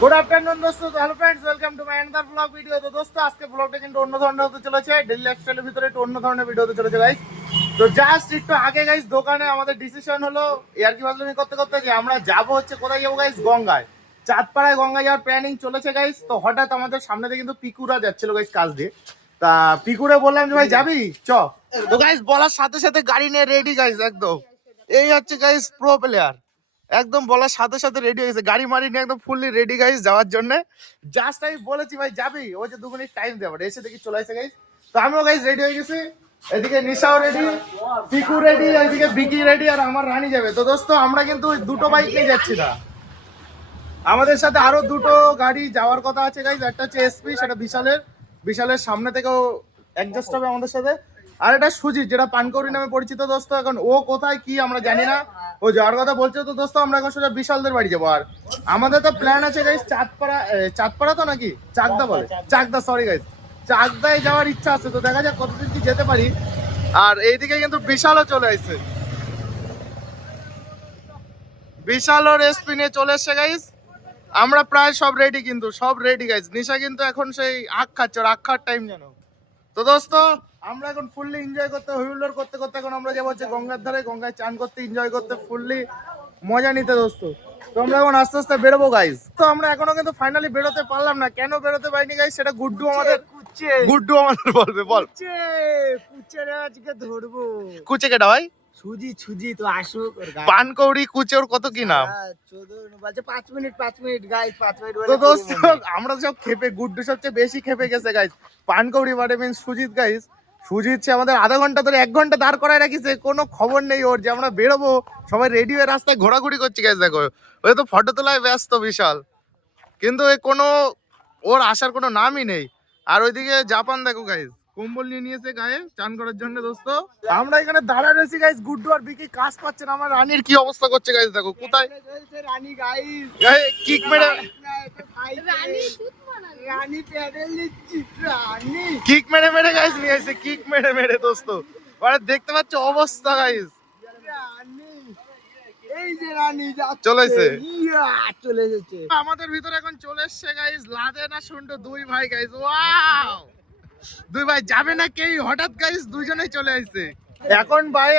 Good afternoon দোস্ত। Hello friends welcome to my another blog video তো দোস্ত, আজকে ব্লগটা কিন্তু অন্য ধরনের হতে চলেছে। ডেইলি লাইফস্টাইলের ভিতরে একটু অন্য ধরনের ভিডিও হতে চলেছে গাইস তো জাস্ট একটু আগে গাইস দোকানে আমাদের ডিসিশন হলো ইয়ার কি বাজলামি করতে করতে যে আমরা যাব হচ্ছে কোথায় যাব গাইস গঙ্গায়। চাঁদপাড়ায় গঙ্গায় যাওয়ার প্ল্যানিং চলেছে গাইস তো হঠাৎ আমাদের সামনে দিয়ে কিন্তু পিকুরা যাচ্ছিল গাইস কাজ দিয়ে। তা পিকুরে বললাম যে, ভাই, যাবি? চ। তো গাইস বলার সাথে সাথে গাড়ি নিয়ে রেডি গাইস একদম। এই হচ্ছে গাইস প্রো প্লেয়ার একদম বলার সাথে সাথে রেডি হয়ে গেছে। গাড়ি মারি নিয়ে একদম ফুললি রেডি গাইস যাওয়ার জন্য। জাস্ট আমি বলেছি ভাই, যাবি? ও যে দু মিনিট টাইম দেবে এসে দেখি চলে আসে গাইস তো আমিও গাইস রেডি হয়ে গেছি। এদিকে নিশাও রেডি পিকু রেডি এদিকে বিকি রেডি আর আমার রানী যাবে। তো দোস্ত, আমরা কিন্তু দুটো বাইক নিয়ে যাচ্ছি না। আমাদের সাথে আরও দুটো গাড়ি যাওয়ার কথা আছে গাইস একটা হচ্ছে এসপি সেটা বিশালের। বিশালের সামনে থেকেও অ্যাডজাস্ট হবে আমাদের সাথে। আর এটা সুজিত, যেটা পানকৌড়ি নামে পরিচিত দোস্ত। এখন ও কোথায়, কি আমরা জানি না। ও যাওয়ার কথা বলছে তো দোস্ত আমরা এখন সোজা বিশালদের বাড়ি যাব। আর আমাদের তো প্ল্যান আছে গাইস চাঁদপাড়া চাঁদপাড়া তো নাকি? চাকদা বলে। চাকদা সরি গাইস চাকদায় যাওয়ার ইচ্ছা আছে তো দেখা যাক কতদিন কি যেতে পারি। আর এইদিকে কিন্তু বিশালও চলে আসছে বিশাল ওর এসপি নিয়ে চলে এসছে গাইস আমরা প্রায় সব রেডি কিন্তু সব রেডি গাইস নিশা কিন্তু এখন সেই আখ খাচ্ছে ওর আখ খাওয়ার টাইম জানো তো দোস্ত আমরা এখন ফুললি এনজয় করতে হুইলর করতে করতে এখন আমরা যাব হচ্ছে গঙ্গার ধারে। গঙ্গায় চান করতে এনজয় করতে ফুললি মজা নিতে দোস্ত। তো আমরা এখন আস্তে আস্তে বেরোবো গাইস তো আমরা এখনও কিন্তু ফাইনালি বেরোতে পারলাম না। কেন বেরোতে পারিনি গাইস সেটা গুড্ডু আমাদের কুচে। গুড্ডু আমাদের বলবে বল। আজকে ধরবো। কুচে কেটা ভাই? সুজি সুজি তো আসুক কুচে ওর কত কি নাম? বলছে পাঁচ মিনিট পাঁচ মিনিট পাঁচ মিনিট তো দোস্ত আমরা সব খেপে গুড্ডু সবচেয়ে বেশি খেপে গেছে গাইস পানকৌড়ি মানে মিন সুজিত গাইস সুজিত সে আমাদের আধা ঘণ্টা ধরে এক ঘণ্টা দাঁড় করায় রাখিছে কোনো খবর নেই ওর। যে আমরা বেরোবো সবাই রেডি হয়ে রাস্তায় ঘোরাঘুরি করছি গাইস দেখো। ওই তো ফটো তোলায় ব্যস্ত বিশাল। কিন্তু এ কোনো ওর আসার কোনো নামই নেই। আর ওইদিকে জাপান দেখো গাইস কম্বল নিয়ে নিয়েছে গায়ে চান করার জন্য দোস্ত। আমরা এখানে দাঁড়া রয়েছি গাইস গুড্ডু আর বিকি কাজ পাচ্ছে না আমার রানীর কি অবস্থা করছে গাইস দেখো কোথায়? রানী গাইস গায়ে কিক মেরে রানী প্যাডেল নিচ্ছি রানী কিক মেরে মেরে গাইস নিয়ে এসে কিক মেরে মেরে দোস্ত। দেখতে পাচ্ছ অবস্থা গাইস রানী এই যে রানী যাচ্ছে। চলে এসে। ইয়া, চলে এসেছে। আমাদের ভিতরে এখন চলে এসছে গাইস লাদে না শুনটো দুই ভাই গাইস ওয়াও দুই ভাই যাবে না কেই হঠাৎ গাইস দুইজনেই চলে আসছে। এখন ভাই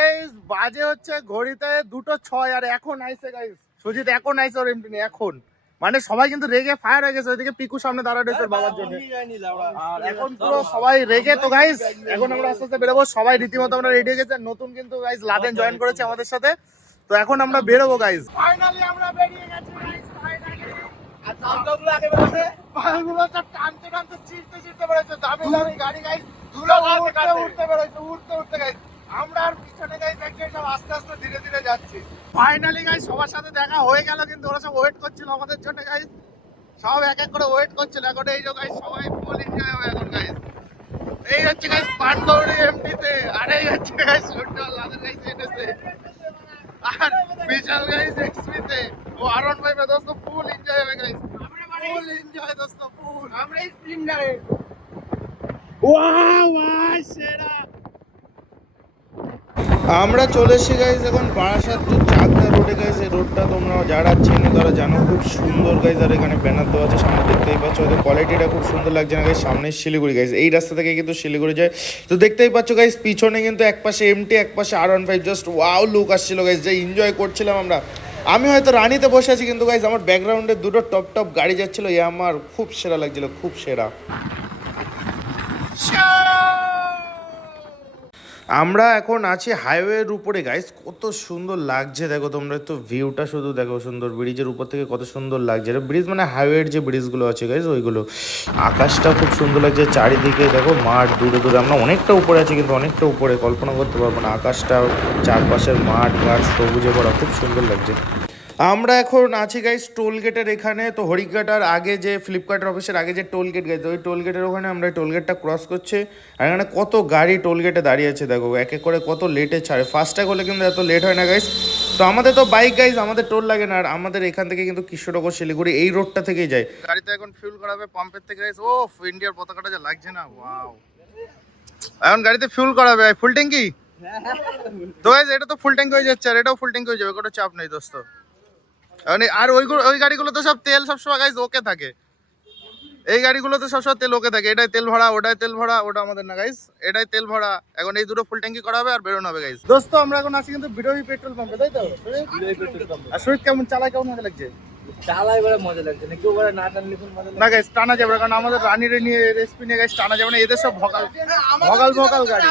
বাজে হচ্ছে ঘড়িতে দুটো ছয় আর এখন আইছে গাইস সুজিত এখন আইছে ওর এমনি এখন। মানে সবাই কিন্তু রেগে ফায়ার হয়ে গেছে ওইদিকে পিকু সামনে দাঁড়া রয়েছে বাবার জন্য। আর এখন পুরো সবাই রেগে। তো গাইস এখন আমরা আস্তে আস্তে বেরোবো। সবাই রীতিমতো আমরা রেডি হয়ে গেছে নতুন কিন্তু গাইস লাদেন জয়েন করেছে আমাদের সাথে। তো এখন আমরা বেরোবো গাইস ফাইনালি আমরা বেরিয়ে গেছি ফাইনালি আর দামগুলো আগে বেরোছে পাগুলো তো টানতে টানতে চিরতে চিরতে বেরোছে দামি দামি গাড়ি ধুলো উঠতে উঠতে বেরোছে উঠতে উঠতে গাইস আমরা আর পিছনে একজন সব আস্তে আস্তে ধীরে ধীরে যাচ্ছি। ফাইনালি গাইস সবার সাথে দেখা হয়ে গেল কিন্তু ওরা সব ওয়েট করছিল আমাদের জন্য গাইস সব এক এক করে ওয়েট করছিল। এখন এই যে সবাই ফুল এনজয় হবে এখন গাইস এই হচ্ছে গাইস পানগৌড়ি এমটিতে আর এই হচ্ছে গাইস সুন্দর লাদের গাইস এনেছে আর বিশাল গাইস এক্সপিতে ও আরন ভাই মে দোস্ত ফুল এনজয় হবে গাইস ফুল এনজয় দোস্ত ফুল আমরা স্প্লেন্ডারে ওয়াও ওয়াও সেরা। আমরা চলে এসেছি গাইজ এখন বারাসাত টু চাকদা রোডে গাইজ এই রোডটা তোমরা যারা চেনো তারা জানো, খুব সুন্দর গাইজ আর এখানে ব্যানার দেওয়া আছে সামনে, দেখতেই পাচ্ছ ওদের কোয়ালিটিটা খুব সুন্দর লাগছে না গাইজ সামনে শিলিগুড়ি গাইজ এই রাস্তা থেকে কিন্তু শিলিগুড়ি যায়। তো দেখতেই পাচ্ছ গাইজ পিছনে কিন্তু এক পাশে এমটি এক পাশে আর one five just wow look আসছিল গাইজ যে এনজয় করছিলাম আমরা। আমি হয়তো রানিতে বসে আছি, কিন্তু গাইজ আমার ব্যাকগ্রাউন্ডে দুটো টপ টপ গাড়ি যাচ্ছিল, এ আমার খুব সেরা লাগছিল, খুব সেরা। আমরা এখন আছি হাইওয়ের উপরে গাইস কত সুন্দর লাগছে। দেখো তোমরা তো ভিউটা শুধু দেখো সুন্দর। ব্রিজের উপর থেকে কত সুন্দর লাগছে। ব্রিজ মানে হাইওয়ের যে ব্রিজগুলো আছে গাইস ওইগুলো। আকাশটা খুব সুন্দর লাগছে। চারিদিকে দেখো মাঠ দূরে দূরে। আমরা অনেকটা উপরে আছি, কিন্তু অনেকটা উপরে। কল্পনা করতে পারব না। আকাশটা চারপাশের মাঠ ঘাট সবুজে ভরা। খুব সুন্দর লাগছে। আমরা এখন আছি গাইস টোল গেটের এখানে। তো হরিঘাটার আগে যে ফ্লিপকার্টের অফিসের আগে যে টোল গেট গেছে ওই টোল গেটের ওখানে আমরা টোল গেটটা ক্রস করছি। আর এখানে কত গাড়ি টোল গেটে দাঁড়িয়ে আছে দেখো এক এক করে কত লেটে ছাড়ে। ফাস্ট্যাগ হলে কিন্তু এত লেট হয় না গাইস তো আমাদের তো বাইক গাইস আমাদের টোল লাগে না। আর আমাদের এখান থেকে কিন্তু কৃষ্ণনগর শিলিগুড়ি এই রোডটা থেকেই যায়। গাড়িতে এখন ফিউল করাবে পাম্পের থেকে গাইস ও ইন্ডিয়ার পতাকাটা যা লাগছে না ওয়াও এখন গাড়িতে ফিউল করাবে। ফুল ট্যাঙ্কি তো গাইস এটা তো ফুল ট্যাঙ্ক হয়ে যাচ্ছে আর এটাও ফুল ট্যাঙ্ক হয়ে যাবে কোনো চাপ নেই দোস্ত। মানে আর ওই ওই গাড়িগুলো তো সব তেল সবসময় গাইজ ওকে থাকে। এই গাড়িগুলো তো সবসময় তেল ওকে থাকে। এটাই তেল ভরা ওটাই তেল ভরা ওটা আমাদের না গাইজ এটাই তেল ভরা। এখন এই দুটো ফুল ট্যাঙ্কি করা হবে আর বেরোনো হবে গাইজ দোস্ত আমরা এখন আছি কিন্তু বিরোধী পেট্রোল পাম্পে তাই তো? আর শরীর কেমন চালায় কেমন লাগছে? চালাই বলে মজা লাগছে না কেউ বলে না টানলে খুব মজা না গাইজ টানা যাবে কারণ আমাদের রানিরে নিয়ে রেসপি নিয়ে গাইজ টানা যাবে না এদের সব ভকাল ভকাল ভকাল গাড়ি।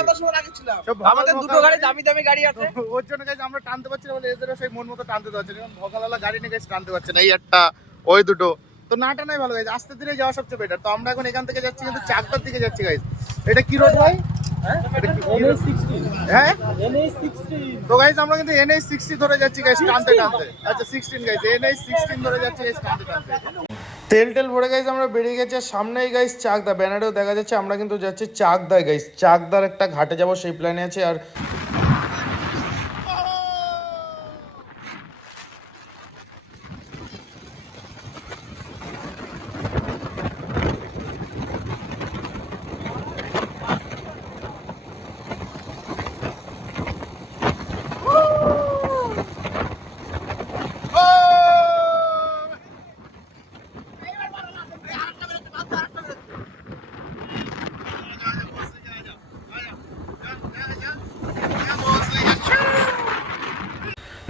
সব আমাদের দুটো গাড়ি দামি দামি গাড়ি আছে। ওর জন্য আমরা টানতে পারছি না বলে এদেরও সেই মন মতো টানতে পারছে না ভকালওয়ালা গাড়ি নিয়ে টানতে পারছে না এই একটা ওই দুটো। তো না টানাই ভালো গাইজ আস্তে ধীরে যাওয়া সবচেয়ে বেটার তো আমরা এখন এখান থেকে যাচ্ছি কিন্তু চাকদার দিকে যাচ্ছি গাইজ এটা কি রোড ভাই? হ্যাঁ? তো গাইজ আমরা কিন্তু সিক্সটি ধরে যাচ্ছি গাইজ টানতে টানতে। আচ্ছা সিক্সটিন গাইজ সিক্সটিন ধরে যাচ্ছি গাইজ টানতে টানতে। তেল টেল ভরে গাইজ আমরা বেরিয়ে গেছি। সামনেই গাইজ চাকদা। ব্যানারেও দেখা যাচ্ছে আমরা কিন্তু যাচ্ছি চাকদায় গাইজ চাকদার একটা ঘাটে যাব সেই প্ল্যানে আছে। আর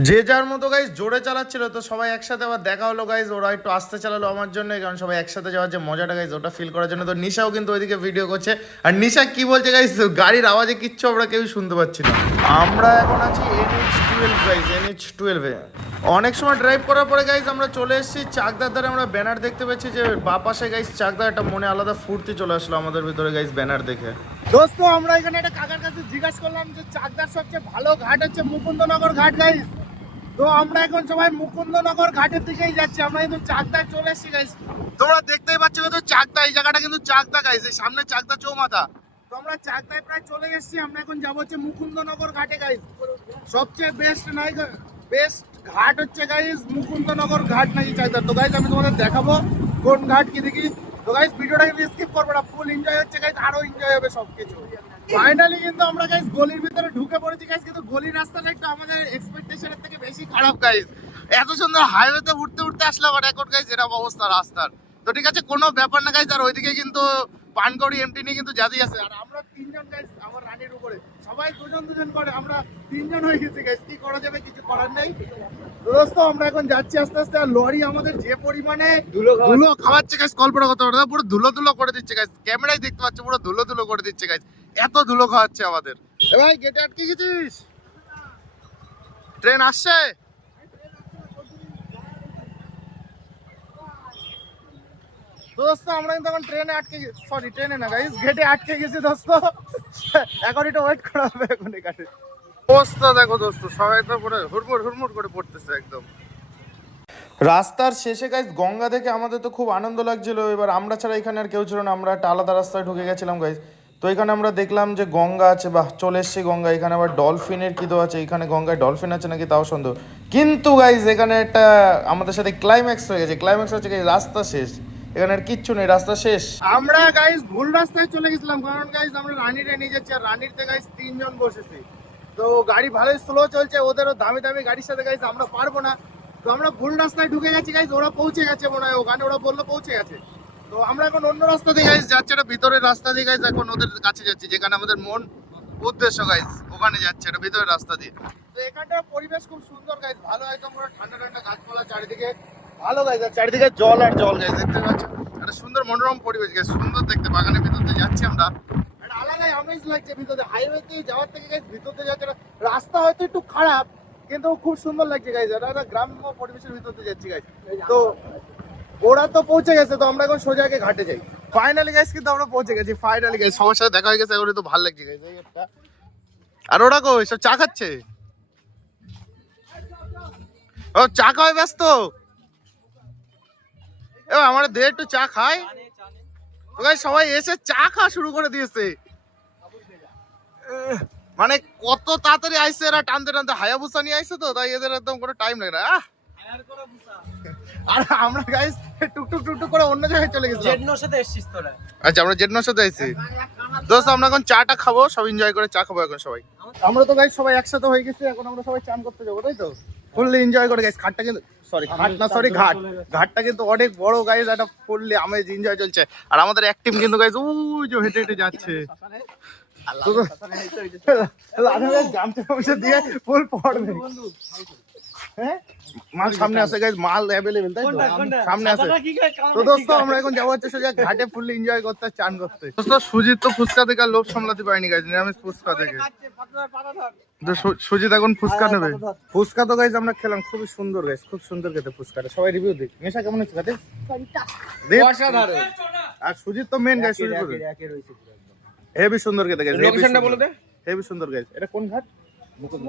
যে যার মতো গাইজ জোরে চালাচ্ছিল, তো সবাই একসাথে আবার দেখা হলো গাইজ ওরা একটু আস্তে চালালো আমার জন্য কারণ সবাই একসাথে যাওয়ার যে মজাটা গাইজ ওটা ফিল করার জন্য। তো নিশাও কিন্তু ওইদিকে ভিডিও করছে। আর নিশা কি বলছে গাইজ গাড়ির আওয়াজে কিচ্ছু আমরা কেউ শুনতে পাচ্ছি না। আমরা এখন আছি এনএইচ টুয়েলভ গাইজ এনএইচ টুয়েলভে অনেক সময় ড্রাইভ করার পরে গাইজ আমরা চলে এসেছি, চাকদার ধারে আমরা ব্যানার দেখতে পাচ্ছি যে বা পাশে গাইজ চাকদা একটা মনে আলাদা ফুর্তি চলে আসলো আমাদের ভিতরে গাইজ ব্যানার দেখে। দোস্ত, আমরা এখানে একটা কাকার কাছে জিজ্ঞাসা করলাম যে চাকদার সবচেয়ে ভালো ঘাট হচ্ছে মুকুন্দনগর ঘাট গাইজ তো আমরা এখন সবাই মুকুন্দনগর ঘাটের দিকেই যাচ্ছি। আমরা কিন্তু চাকদায় চলে এসেছি গাইস তোমরা দেখতেই পাচ্ছ কিন্তু চাকদা, এই জায়গাটা কিন্তু চাকদা গাইস এই সামনে চাকদা চৌমাথা। তো আমরা চাকদায় প্রায় চলে এসেছি। আমরা এখন যাব হচ্ছে মুকুন্দনগর ঘাটে গাইস সবচেয়ে বেস্ট নাই বেস্ট ঘাট হচ্ছে গাইস মুকুন্দনগর ঘাট নাকি চাকদা। তো গাইস আমি তোমাদের দেখাবো কোন ঘাট কি দেখি। তো গাইস ভিডিওটা কিন্তু স্কিপ করবে না। ফুল এনজয় হচ্ছে গাইস আরও এনজয় হবে সবকিছু। ফাইনালি কিন্তু আমরা গাইস গলির ভিতরে ঢুকে পড়েছি গাইস কিন্তু গলির রাস্তাটা একটু আমাদের এক্সপেকটেশনের থেকে বেশি খারাপ গাইস এত সুন্দর হাইওয়েতে উঠতে উঠতে রেকর্ড গাইস এরকম অবস্থা রাস্তার। তো ঠিক আছে কোনো ব্যাপার না গাইস আর ওইদিকে কিন্তু পানকড়ি এমটি নিয়ে কিন্তু জাতি আছে। আর আমরা তিনজন গাইস আমার রানীর উপরে সবাই দুজন দুজন করে আমরা তিনজন হয়ে গেছি গাইস কি করা যাবে কিছু করার নেই। তো দোস্ত আমরা এখন যাচ্ছি আস্তে আস্তে আর লরি আমাদের যে পরিমাণে ধুলো ধুলো খাওয়াচ্ছে গাইস কল্পনা করতে পারো পুরো ধুলো ধুলো করে দিচ্ছে গাইস ক্যামেরায় দেখতে পাচ্ছ পুরো ধুলো ধুলো করে দিচ্ছে গাইস এত ধুলো খাওয়াচ্ছে আমাদের। ভাই গেটে আটকে গেছিস? ট্রেন আসছে? ট্রেনে আটকে সরি ট্রেনে না গাইস আটকে গেছি এখন দেখো দোস্ত, সবাই তো পুরো করে পড়তেছে একদম। রাস্তার শেষে গাইজ গঙ্গা দেখে আমাদের তো খুব আনন্দ লাগছিল। এবার আমরা ছাড়া এখানে আর কেউ ছিল না, আমরা একটা আলাদা রাস্তায় ঢুকে গেছিলাম গাইজ তো এখানে আমরা দেখলাম যে গঙ্গা আছে বা চলে এসছে গঙ্গা। এখানে আবার ডলফিনের কি তো আছে? এখানে গঙ্গায় ডলফিন আছে নাকি? তাও সন্দেহ। কিন্তু গাইজ এখানে একটা আমাদের সাথে ক্লাইম্যাক্স হয়ে গেছে। ক্লাইম্যাক্স হচ্ছে রাস্তা শেষ। এখানে আর কিচ্ছু নেই, রাস্তা শেষ। আমরা গাইজ ভুল রাস্তায় চলে গেছিলাম। কারণ গাইজ আমরা রানিরে নিয়ে যাচ্ছি, আর রানিরতে গাইজ তিনজন বসেছি। তো গাড়ি ভালোই স্লো চলছে, ওদেরও দামি দামি গাড়ির সাথে গাইজ আমরা পারব না। তো আমরা ভুল রাস্তায় ঢুকে গেছি গাইজ ওরা পৌঁছে গেছে মনে হয়। ওখানে ওরা বলল পৌঁছে গেছে। তো আমরা এখন অন্য রাস্তা দিয়ে গাইজ যাচ্ছি এটা ভিতরের রাস্তা দিয়ে গাইজ এখন ওদের কাছে যাচ্ছি, যেখানে আমাদের মন উদ্দেশ্য গাইজ ওখানে যাচ্ছে এটা ভিতরের রাস্তা দিয়ে। তো এখানটার পরিবেশ খুব সুন্দর গাইজ ভালো একদম পুরো ঠান্ডা ঠান্ডা গাছপালা চারিদিকে, ভালো গাইজ আর চারিদিকে জল আর জল গাইজ দেখতে পাচ্ছ? একটা সুন্দর মনোরম পরিবেশ গাইজ সুন্দর দেখতে, বাগানের ভিতর দিয়ে যাচ্ছি আমরা। একটা আলাদাই আমেজ লাগছে ভিতরে হাইওয়েতে যাওয়ার থেকে গাইজ ভিতর দিয়ে যাচ্ছে রাস্তা হয়তো একটু খারাপ, কিন্তু খুব সুন্দর লাগছে গাইজ এটা একটা গ্রাম্য পরিবেশের ভিতর দিয়ে যাচ্ছি গাইজ তো ওরা তো পৌঁছে গেছে, তো আমরা এখন সোজা গিয়ে ঘাটে যাই। ফাইনালি গাইস কিন্তু আমরা পৌঁছে গেছি ফাইনালি গাইস সবার সাথে দেখা হয়ে গেছে, এখন তো ভালো লাগছে গাইস এই একটা। আর ওরা কই, সব চা খাচ্ছে? ও, চা খাওয়ায় ব্যস্ত? এ, আমার দে একটু চা খাই। তো গাইস সবাই এসে চা খাওয়া শুরু করে দিয়েছে। মানে কত তাড়াতাড়ি আইসে এরা, টানতে টানতে হায়াবুসা নিয়ে আইসে তো, তাই এদের একদম কোনো টাইম লাগে না। আহ! আর আমরা গাইস টুকটুক টুকটুক করে অন্য জায়গায় চলে গেছি জেডনোর সাথে এসছিস তোরা আচ্ছা আমরা জেডনোর সাথে আইছি দোস্ত আমরা এখন চাটা খাব সব এনজয় করে চা খাব এখন সবাই আমরা তো গাইস সবাই একসাথে হয়ে গেছি এখন আমরা সবাই চান করতে যাব তাই তো ফুললি এনজয় করে গাইস খাটটা কিন্তু সরি ঘাট না সরি ঘাট ঘাটটা কিন্তু অনেক বড় গাইজ একটা ফুললি আমেজ এনজয় চলছে আর আমাদের এক টিম কিন্তু গাইজ ওই যে হেঁটে হেঁটে যাচ্ছে দিয়ে ফুল পড়বে হ্যাঁ? মাল সামনে আসে গাইজ মাল অ্যাভেলেবেল তাই তো? সামনে আসে তো দোস্ত আমরা এখন যাব হচ্ছে সোজা ঘাটে ফুললি এনজয় করতে চান করতে। দোস্ত সুজিত তো ফুচকা থেকে লোভ সামলাতে পারেনি গাইজ নিরামিষ ফুচকা থেকে। সুজিত এখন ফুচকা নেবে। ফুচকা তো গাইজ আমরা খেলাম খুবই সুন্দর গাইজ খুব সুন্দর খেতে ফুচকাটা। সবাই রিভিউ দিক। নেশা কেমন হচ্ছে খেতে। আর সুজিত তো মেন গাইজ সুজিত। হেভি সুন্দর খেতে গাইজ লোকেশনটা বলে দে। হেভি সুন্দর গাইজ এটা কোন ঘাট? মুকু-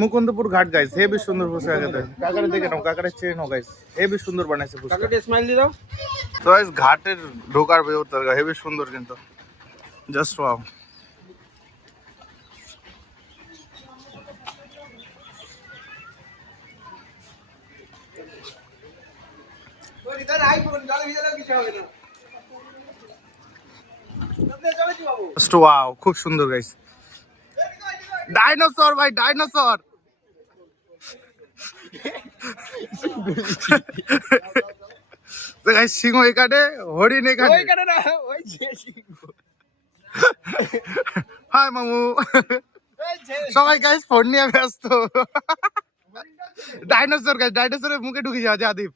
মুকুন্দপুর ঘাট গাইজ হেভি সুন্দর ফুচকা খেতে। কাকারে দেখে নাও কাকারে চেয়ে নাও গাইজ হেভি সুন্দর বানাইছে ফুচকা। কাকে স্মাইল দাও। তো গাইজ ঘাটের ঢোকার সুন্দর কিন্তু। জাস্ট ওয়াও খুব সুন্দর গাইস ডাইনোসর ভাই ডাইনোসর। সিংহ এখানে হরিণ এখানে। হাই মামু। সবাই গাইস ফোন নিয়ে ব্যস্ত। ডাইনোসর গাইস ডাইনোসরের মুখে ঢুকে যাওয়া যাদীপ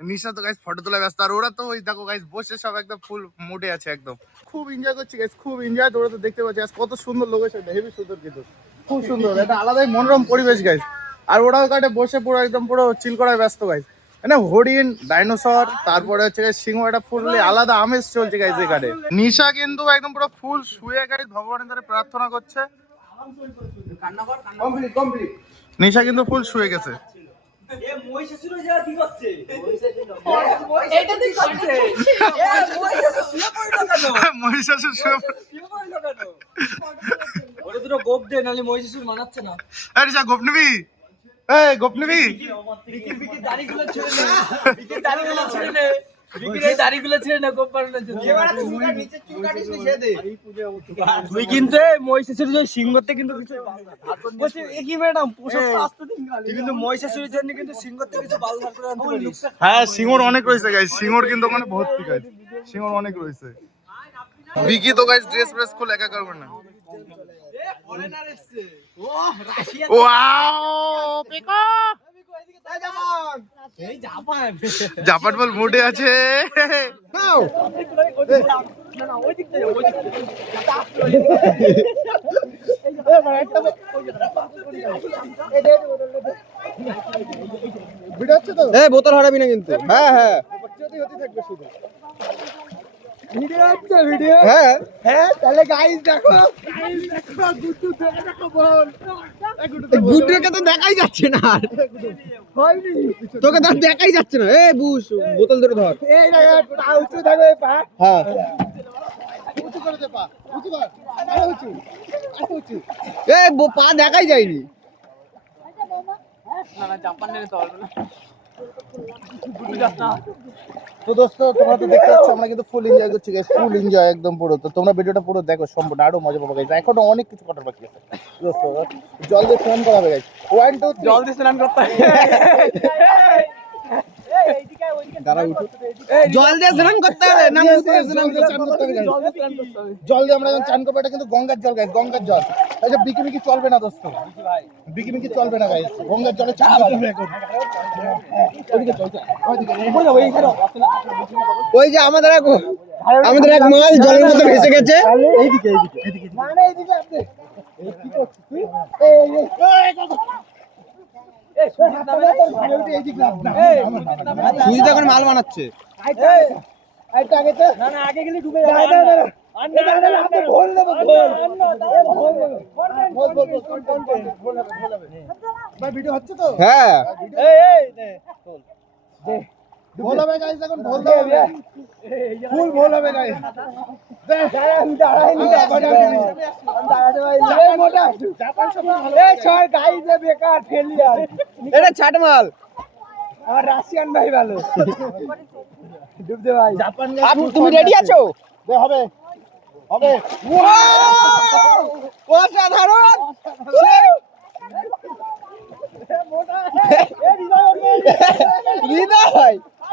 নিশা তো গাইস ফটো তোলা ব্যস্ত আর ওরা তো ওই দেখো গাইস বসে সব একদম ফুল মুডে আছে একদম। খুব এনজয় করছি গাইস খুব এনজয় তোরা তো দেখতে পাচ্ছিস আজ কত সুন্দর লোকেশন হেভি সুন্দর কিন্তু। খুব সুন্দর এটা আলাদাই মনোরম পরিবেশ গাইজ আর ওরাও কাটে বসে পুরো একদম পুরো চিল করায় ব্যস্ত গাইজ মানে হরিণ ডাইনোসর তারপরে হচ্ছে সিংহ এটা ফুললে আলাদা আমেজ চলছে গাইজ এখানে নিশা কিন্তু একদম পুরো ফুল শুয়ে গাইজ ভগবানের দ্বারা প্রার্থনা করছে। নিশা কিন্তু ফুল শুয়ে গেছে। এ মহিষাসুর যা কি করছে? এইটা তুই করছে এ মহিষাসুর শুয়ে পড়ল কেন? মহিষাসুর শুয়ে পড়ল কেন? ওরে দুটো গোপ দে নালে মহিষাসুর মানাচ্ছে না। আরে যা গোপ নিবি। এই গোপ নিবি। বিকির বিকির দাড়িগুলো ছেড়ে নে বিকির দাড়িগুলো ছেড়ে নে তুই কিন্তু মহিষাসুর যে সিংহতে কিন্তু কিছু কি ম্যাডাম কিন্তু মহিষাসুরের জন্য কিন্তু সিংহতে কিছু হ্যাঁ সিঙ্গর অনেক রয়েছে গাইস সিঙ্গর কিন্তু ওখানে ভর্তি গাইস সিঙ্গর অনেক রয়েছে। বিকি তো গাইস ড্রেস ফ্রেস খুলে একা করবে না। ও রাশিয়া ওয়াও পিকো। জাপান জাপান বল মুডে আছে। বোতল হারাবি না কিন্তু। হ্যাঁ হ্যাঁ। থাকবে শুধু। ভিডিও হচ্ছে ভিডিও? হ্যাঁ। হ্যাঁ তাহলে গাইস দেখো। গুড্ডুকে তো দেখাই যাচ্ছে না আর। হয়নি। তোকে তো দেখাই যাচ্ছে না। এই বুস বোতল ধরে ধর। এই পা উঁচু থাকবে পা। হ্যাঁ। উঁচু করে দে পা। উঁচু কর। আরও উঁচু আরও উঁচু। এই পা দেখাই যায়নি। না তো হবে না। তো দোস্ত তোমরা তো দেখতে পাচ্ছ আমরা কিন্তু ফুল এনজয় করছি গাইস ফুল এনজয় একদম পুরো। তো তোমরা ভিডিওটা পুরো দেখো সম্পূর্ণ আরও মজা পাবো গাইস এখনও অনেক কিছু করার বাকি আছে দোস্ত। জল দিয়ে স্নান করা হবে গাইস ওয়ান টু জল দিয়ে স্নান করতে দাঁড়া উঠো জল দিয়ে স্নান করতে হবে না মুখ দিয়ে স্নান করতে হবে। জল দিয়ে আমরা যখন চান করব এটা কিন্তু গঙ্গার জল গাইস গঙ্গার জল আচ্ছা বিকি বিকি চলবে না দোস্ত বিকি বিকি চলবে না গাইস গঙ্গার জলে হবে এখন ওইদিকে। ওই যে আমাদের এক আমাদের এক মাল জলের মধ্যে ভেসে গেছে এখন মাল বানাচ্ছে না না আগে গেলে ডুবে যাবে না না না ভোল দেবো এখন মাল বানাচ্ছে হ্যাঁ ভোল হবে গাইস এখন ভোল হবে ফুল ভোল হবে গাইস জাপান সব ভালো বেকার ফেলি আর এটা ছাট আমার রাশিয়ান ভাই ভালো ডুবতে ভাই জাপান তুমি রেডি আছো হবে হবে অসাধারণ হৃদয়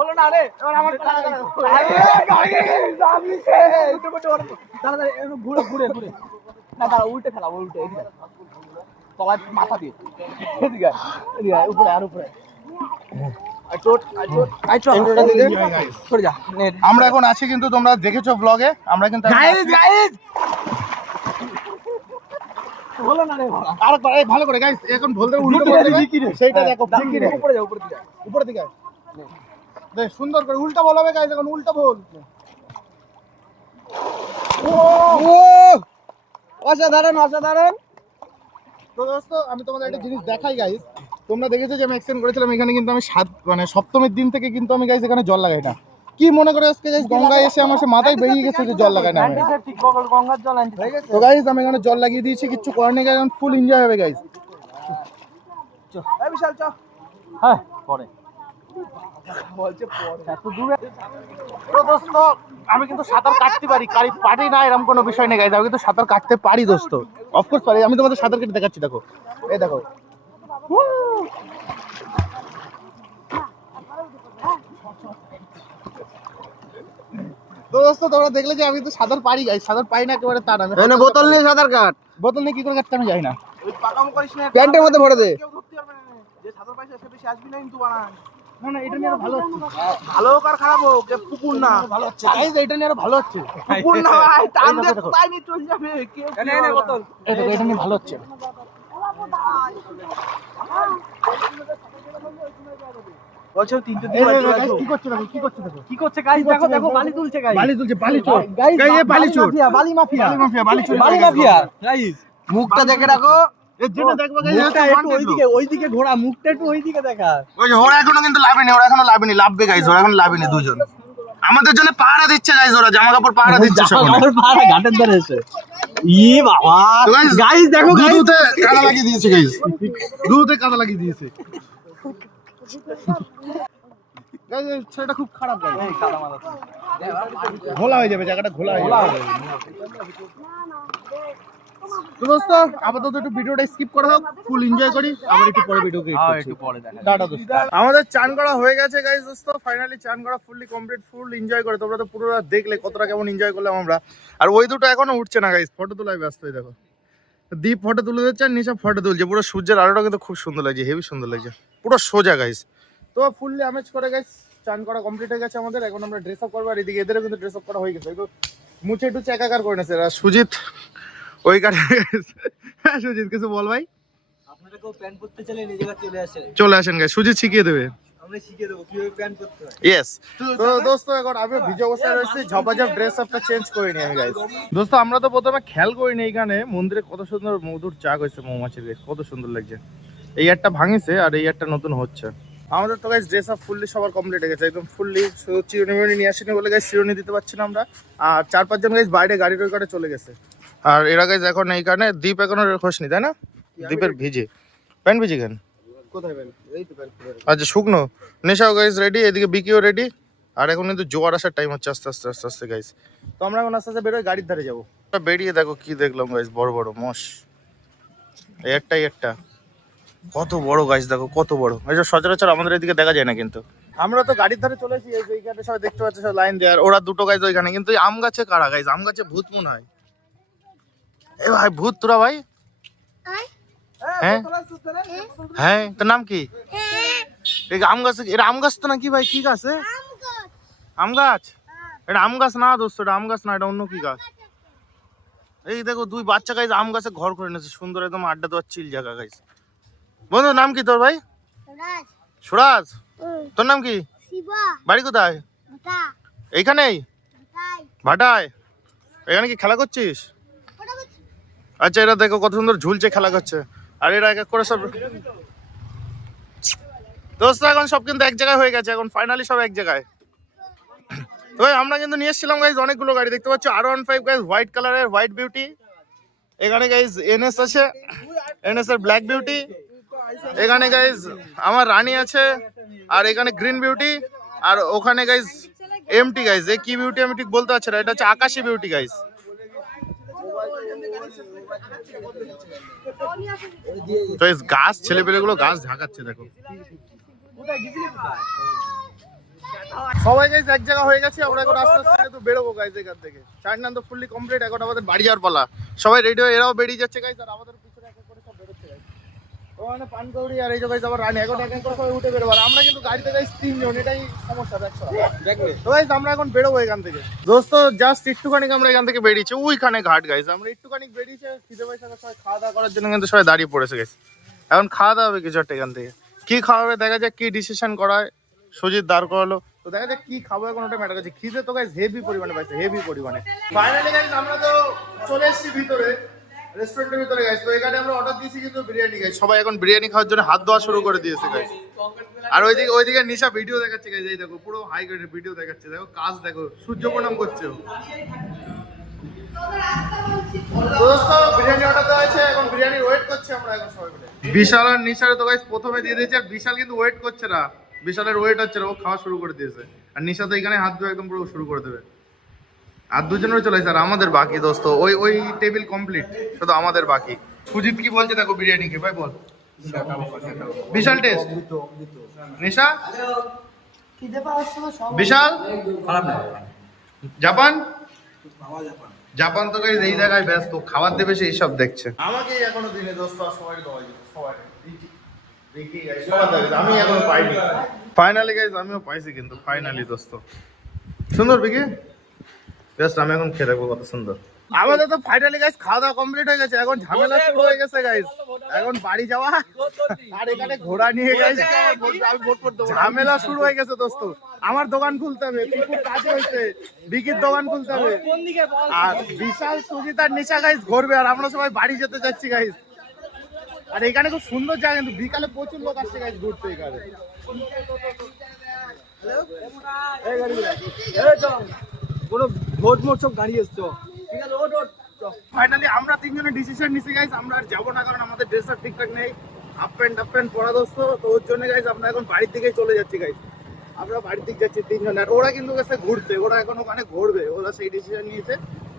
বলো না রে এবার আমার দাঁড়া ঘুরে ঘুরে ঘুরে না দাঁড়া উল্টে ফেলা উল্টে এদিকে তলায় মাথা দিয়ে এদিকে এদিকে উপরে আর উপরে আমরা এখন আছি কিন্তু তোমরা দেখেছ ব্লগে আমরা কিন্তু আর ভালো করে গাইস এখন বলতে উল্টো সেইটা দেখো উপরে যা উপরে দিকে। দেখ সুন্দর করে উল্টা বল হবে এখন উল্টা বল। অসাধারণ অসাধারণ। তো দোস্ত আমি তোমাদের একটা জিনিস দেখাই তোমরা দেখেছ যে আমি এক্সটেন্ড করেছিলাম এখানে কিন্তু আমি সাত মানে সপ্তমীর দিন থেকে কিন্তু আমি গাইস এখানে জল লাগাই না। কি মনে করে আজকে গঙ্গায় এসে আমার সে মাথায় বেরিয়ে গেছে যে জল লাগাই না গঙ্গার জল তো আমি এখানে জল লাগিয়ে দিয়েছি কিচ্ছু করার নেই এখন ফুল এনজয় হবে বিশাল চ। হ্যাঁ পরে বলছে পরে এত দূরে তো দোস্ত আমি কিন্তু সাঁতার কাটতে পারি। কারি পারি না এরকম কোনো বিষয় নেই গাইস আমি কিন্তু সাঁতার কাটতে পারি দোস্ত। অফকোর্স পারি। আমি তোমাদের সাঁতার কেটে দেখাচ্ছি দেখো। এই দেখো। দোস্ত তোমরা দেখলে যে আমি তো সাঁতার পারি গাইস সাঁতার পারি না একেবারে তা না। আমি বোতল নিয়ে সাঁতার কাট। বোতল নিয়ে কি করে কাটতে আমি যাই না। প্যান্টের মধ্যে ভরে দে। যে সাঁতার পাইছে সে বেশি আসবি না কিন্তু বানান। না না এটা নিয়ে ভালো হচ্ছে। ভালো হোক আর খারাপ হোক পুকুর না। ভালো হচ্ছে। গাইস এটা নিয়ে ভালো হচ্ছে। পুকুর না ভাই টান এই দিয়ে দেখো, দেখো। তাই নিয়ে চলে যাবে কেউ নে নে বোতল। এই এটা নিয়ে ভালো হচ্ছে। বলছো তিনটে এই কি করছে দেখো কি করছে দেখো? কি করছে গাইস দেখো দেখো বালি তুলছে গাইস বালি তুলছে বালি চোর। গাইস গাইস বালি চোর। বালি মাফিয়া। বালি মাফিয়া বালি চোর। বালি মাফিয়া গাইস মুখটা দেখে রাখো। এর জন্য দেখব গাইস মুখটা একটু ওইদিকে ওইদিকে ঘোরা মুখটা একটু ওইদিকে দেখা। ওই যে ওরা এখনও কিন্তু লাভেনি ওরা এখনও লাভেনি লাভবে ওরা এখন দুজন। আমাদের জন্য পাহারা দিচ্ছে গাইস ওরা জামা কাপড় পাহারা দিচ্ছে সব আমার ঘাটের ধারে এসে। ই বাবা। তো গাইস দেখো দুধুতে কাদা লাগিয়ে দিয়েছে দুধুতে কাদা লাগিয়ে দিয়েছে। ছেলেটা খুব খারাপ ঘোলা হয়ে যাবে জায়গাটা ঘোলা হয়ে যাবে। তো দোস্ত আপাতত একটু ভিডিওটা স্কিপ করা হোক ফুল এনজয় করি আবার একটু পরে ভিডিওকে একটু পরে দেখা টাটা দোস্ত। আমাদের চান করা হয়ে গেছে গাইস দোস্ত। ফাইনালি চান করা ফুললি কমপ্লিট ফুল এনজয় করে। তোমরা তো পুরোটা দেখলে কতটা কেমন এনজয় করলাম আমরা। আর ওই দুটো এখনও উঠছে না গাইস ফটো তোলায় ব্যস্ত হয়ে দেখো। দীপ ফটো তুলে দিচ্ছে আর নিশা ফটো তুলছে। পুরো সূর্যের আলোটা কিন্তু খুব সুন্দর লাগছে হেভি সুন্দর লাগছে। পুরো সোজা গাইস তো ফুললি আমেজ করে গাইস চান করা কমপ্লিট হয়ে গেছে আমাদের। এখন আমরা ড্রেস আপ করব আর এদিকে এদেরও কিন্তু ড্রেস আপ করা হয়ে গেছে। একটু মুছে একটু একাকার করে আর সুজিত ওই কারণে হ্যাঁ, সুজিত কিছু বল ভাই? চলে নিজে চলে আসে চলে আসেন গাইস সুজিত শিখিয়ে দেবে। আমরা হয়। তো প্রথমে খেয়াল করিনি এখানে মন্দিরে কত সুন্দর মধুর চাক হয়েছে মৌমাছির কত সুন্দর লাগছে। এই একটা ভাঙিছে আর এই একটা নতুন হচ্ছে। আমাদের তো গাইস ড্রেস আপ ফুললি সবার কমপ্লিট হয়ে গেছে একদম ফুললি শুধু চিরুনি মিরুনি নিয়ে আসিনি বলে গাইস চিরুনি দিতে পারছি না আমরা। আর চার পাঁচজন গাইস বাইরে গাড়ির ওই কাটে চলে গেছে। আর এরা গাইস এখন এই কারণে দ্বীপ এখনও খোসনি তাই না? দ্বীপের ভিজে। প্যান্ট ভিজে কেন? আচ্ছা শুকনো। নেশাও গাইস রেডি এদিকে বিকিও রেডি আর এখন কিন্তু জোয়ার আসার টাইম হচ্ছে আস্তে আস্তে আস্তে আস্তে গাইস তো আমরা এখন আস্তে আস্তে বেরোয় গাড়ির ধারে যাব। বেরিয়ে দেখো কি দেখলাম গাইস বড় বড় এই একটাই একটা। কত বড় গাছ দেখো কত বড়। এইসব সচরাচর আমাদের এদিকে দেখা যায় না কিন্তু। আমরা তো গাড়ির ধারে চলে এসেছি এই যে এইখানে সবাই দেখতে পাচ্ছে সব লাইন দেওয়ার ওরা দুটো গাছ ওইখানে। কিন্তু আম গাছে কারা গাছ আম গাছে ভূত মনে হয়। এ ভাই ভূত তোরা ভাই? হ্যাঁ? হ্যাঁ তোর নাম কি? এই আম গাছ এটা আম গাছ তো নাকি ভাই? কি গাছ আম গাছ। এটা আম গাছ না দোস্ত এটা আম গাছ না এটা অন্য কি গাছ? এই দেখো দুই বাচ্চা গাইজ আম গাছে ঘর করে নিয়েছে সুন্দর একদম আড্ডা দেওয়ার চিল জায়গা গাইজ বন্ধু নাম কি তোর ভাই? রাজ সুরাজ? তোর নাম কি? বাড়ি কোথায়? এইখানেই? ভাটায় এখানে কি খেলা করছিস। আচ্ছা এটা দেখো কত সুন্দর ঝুলছে, খেলা করছে। আর এরা এক এক করে সব দোস্ত, এখন সব কিন্তু এক জায়গায় হয়ে গেছে, এখন ফাইনালি সব এক জায়গায়। তো আমরা কিন্তু নিয়ে এসেছিলাম গাইজ অনেকগুলো গাড়ি, দেখতে পাচ্ছ? আর ওয়ান ফাইভ গাইজ হোয়াইট কালারের হোয়াইট বিউটি এখানে গাইজ এনএস আছে এনএস এর ব্ল্যাক বিউটি এখানে গাইজ আমার রানী আছে, আর এখানে গ্রিন বিউটি আর ওখানে গাইজ এমটি গাইজ এ কি বিউটি আমি ঠিক বলতে পারছি না, এটা হচ্ছে আকাশি বিউটি গাইজ তো এই গাছ, ছেলেপেলেগুলো গাছ ঢাকাচ্ছে দেখো। সবাই গাইজ এক জায়গা হয়ে গেছে, আমরা এখন আস্তে আস্তে বেরোবো গাইজ এখান থেকে। চার নাম তো ফুললি কমপ্লিট এখন আমাদের বাড়ি যাওয়ার পালা। সবাই রেডি হয়ে, এরাও বেরিয়ে যাচ্ছে গাইজ আর আমাদের পিছনে এক এক করে সব বেরোচ্ছে গাইজ ওখানে পানকৌড়ি আর এই রানি। এখন এক এক করে সবাই উঠে আমরা কিন্তু গাড়িতে তিনজন এটাই সমস্যা দেখছ তো গাইজ আমরা এখন বেরোবো এখান থেকে। দোস্ত জাস্ট একটুখানি আমরা এখান থেকে বেরিয়েছি। ওইখানে ঘাট গাইজ আমরা একটুখানি বেরিয়েছে খিদে সবাই খাওয়া দাওয়া করার জন্য কিন্তু সবাই দাঁড়িয়ে পড়েছে গেছে এখন খাওয়া দাওয়া হবে কিছু একটা এখান থেকে। কি খাওয়া হবে দেখা যাক কি ডিসিশন করা হয়। সুজিত দাঁড় করালো। তো দেখা যাক কি খাব এখন ওটা ম্যাটার করছে। খিদে তো গাইজ হেভি পরিমাণে পাইছে হেভি পরিমাণে। ফাইনালি গাইজ আমরা তো চলে এসেছি ভিতরে। রেস্টুরেন্টের ভিতরে গাইজ তো এখানে আমরা অর্ডার দিয়েছি কিন্তু বিরিয়ানি গাইজ সবাই এখন বিরিয়ানি খাওয়ার জন্য হাত ধোয়া শুরু করে দিয়েছে গাইজ আর ওইদিকে ওইদিকে নিশা ভিডিও দেখাচ্ছে গাইজ এই দেখো, পুরো হাই গ্রেডের ভিডিও দেখাচ্ছে। দেখো, কাজ দেখো, সূর্য প্রণাম করছে তো বিরিয়ানি অর্ডার দেওয়া হয়েছে, এখন বিরিয়ানি ওয়েট করছে আমরা এখন মিলে। বিশাল আর নিশার তো গাইজ প্রথমে দিয়ে দিয়েছে, আর বিশাল কিন্তু ওয়েট করছে না। বিশালের ওয়েট হচ্ছে ও খাওয়া শুরু করে দিয়েছে। আর নিশা তো এখানে হাত ধুয়ে একদম পুরো শুরু করে দেবে। আর দুজনের চলে স্যার আমাদের বাকি দোস্ত। ওই ওই টেবিল কমপ্লিট শুধু আমাদের বাকি। সুজিত কি বলছে? দেখো বিরিয়ানি কে ভাই বল। বিশাল টেস্ট নিশা? বিশাল? জাপান? জাপান তো গাইজ এই জায়গায় ব্যস্ত খাবার দেবে সেই সব দেখছে। আমাকে এখনও দিনে দোস্ত সবাই দেওয়া সবাই আমি এখনও পাইনি। ফাইনালি গাইজ আমিও পাইছি কিন্তু ফাইনালি দোস্ত। সুন্দর বিকি? জাস্ট আমি এখন খেয়ে দেখব কত সুন্দর। আমাদের তো ফাইনালি গাইজ খাওয়া দাওয়া কমপ্লিট হয়ে গেছে এখন ঝামেলা শুরু হয়ে গেছে গাইজ এখন বাড়ি যাওয়া আর এখানে ঘোড়া নিয়ে গেছে। ঝামেলা শুরু হয়ে গেছে দোস্ত। আমার দোকান খুলতে হবে কুকুর কাজ হয়েছে বিকির দোকান খুলতে হবে। আর বিশাল সুজিত আর নিশা গাইজ ঘুরবে আর আমরা সবাই বাড়ি যেতে চাচ্ছি গাইজ আর এখানে খুব সুন্দর জায়গা কিন্তু বিকালে প্রচুর লোক আসছে গাইজ ঘুরতে এখানে। কোনো ভোট মোট সব গাড়ি এসছো ফাইনালি আমরা তিনজনের ডিসিশন নিছি গাইজ আমরা আর যাব না কারণ আমাদের ড্রেস ঠিকঠাক নেই। হাফ প্যান্ট হাফ প্যান্ট পরা দোস্ত তো ওর জন্য গাইজ আমরা এখন বাড়ির দিকেই চলে যাচ্ছি গাইজ আমরা বাড়ির দিকে যাচ্ছি তিনজন। আর ওরা কিন্তু গেছে ঘুরতে। ওরা এখন ওখানে ঘুরবে। ওরা সেই ডিসিশন নিয়েছে।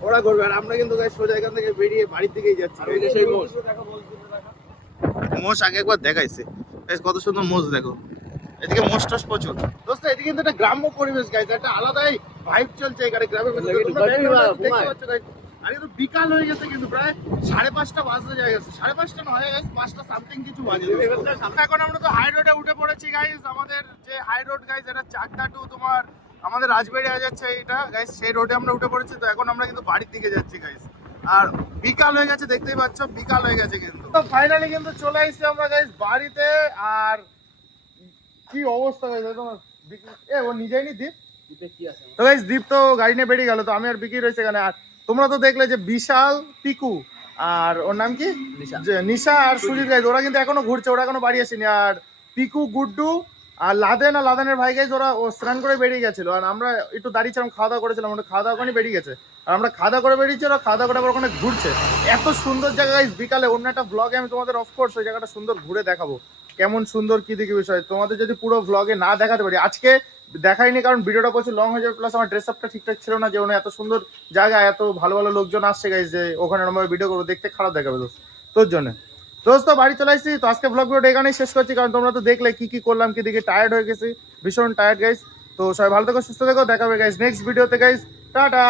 ওরা ঘুরবে। আর আমরা কিন্তু গাইজ সোজা এখান থেকে বেরিয়ে বাড়ির দিকেই যাচ্ছি সেই মোষ। মোষ আগে একবার দেখাইছে। বেশ কত সুন্দর মোষ দেখো। এদিকে মোষ টোষ প্রচুর। দোস্ত এদিকে কিন্তু একটা গ্রাম্য পরিবেশ গাইজ একটা আলাদাই ভাইব চলছে এখানে গ্রামের ভেতরে। তোমরা background দেখতে পাচ্ছ guys। আর কিন্তু বিকাল হয়ে গেছে কিন্তু প্রায় সাড়ে পাঁচটা বাজতে যায় গেছে সাড়ে পাঁচটা নয় গাইজ পাঁচটা সামথিং কিছু বাজে। এখন আমরা তো হাই রোডে উঠে পড়েছি গাইজ আমাদের যে হাই রোড গাইজ এটা চাকদা টু তোমার আমাদের রাজবাড়ি হয়ে যাচ্ছে এটা গাইজ সেই রোডে আমরা উঠে পড়েছি তো এখন আমরা কিন্তু বাড়ির দিকে যাচ্ছি গাইজ আর বিকাল হয়ে গেছে দেখতেই পাচ্ছ বিকাল হয়ে গেছে কিন্তু। তো ফাইনালি কিন্তু চলে এসেছি আমরা গাইজ বাড়িতে। আর কি অবস্থা হয়েছে তোমার এ ও নিজেই নি দীপ? তো গাইজ দীপ তো গাড়ি নিয়ে বেরিয়ে গেল তো আমি আর বিকি রয়েছে এখানে। আর তোমরা তো দেখলে যে বিশাল পিকু আর ওর নাম কি? নিশা। আর সুজিত। গাইজ ওরা কিন্তু এখনও ঘুরছে ওরা এখনও বাড়ি আসেনি। আর পিকু গুড্ডু আর লাদেন আর লাদেনের ভাই গাইজ ওরা ও স্নান করে বেরিয়ে গেছিল। আর আমরা একটু দাঁড়িয়েছিলাম খাওয়া দাওয়া করেছিলাম ওটা খাওয়া দাওয়া করে বেরিয়ে গেছে। আর আমরা খাওয়া দাওয়া করে বেরিয়েছি ওরা খাওয়া দাওয়া করে আবার ওখানে ঘুরছে। এত সুন্দর জায়গা গাইজ বিকালে অন্য একটা ব্লগে আমি তোমাদের অফকোর্স ওই জায়গাটা সুন্দর ঘুরে দেখাবো। কেমন সুন্দর কি দিকে বিষয়? তোমাদের যদি পুরো ব্লগে না দেখাতে পারি আজকে দেখাইনি, কারণ ভিডিওটা প্রচুর লং হয়ে যাবে প্লাস আমার ড্রেস আপটা ঠিকঠাক ছিল না যে ওখানে এত সুন্দর জায়গা এত ভালো ভালো লোকজন আসছে গাইজ যে ওখানে আমরা ভিডিও করব, দেখতে খারাপ দেখাবে দোস্ত, তোর জন্য। দোস্ত, বাড়ি চলে আসছি, তো আজকে ব্লগ ভিডিওটা এখানেই শেষ করছি, কারণ তোমরা তো দেখলে কি কি করলাম, কি দিকে টায়ার্ড হয়ে গেছি, ভীষণ টায়ার্ড গাইজ তো সবাই ভালো থেকো, সুস্থ থেকো দেখাবে গাইজ নেক্সট ভিডিওতে গাইজ টাটা!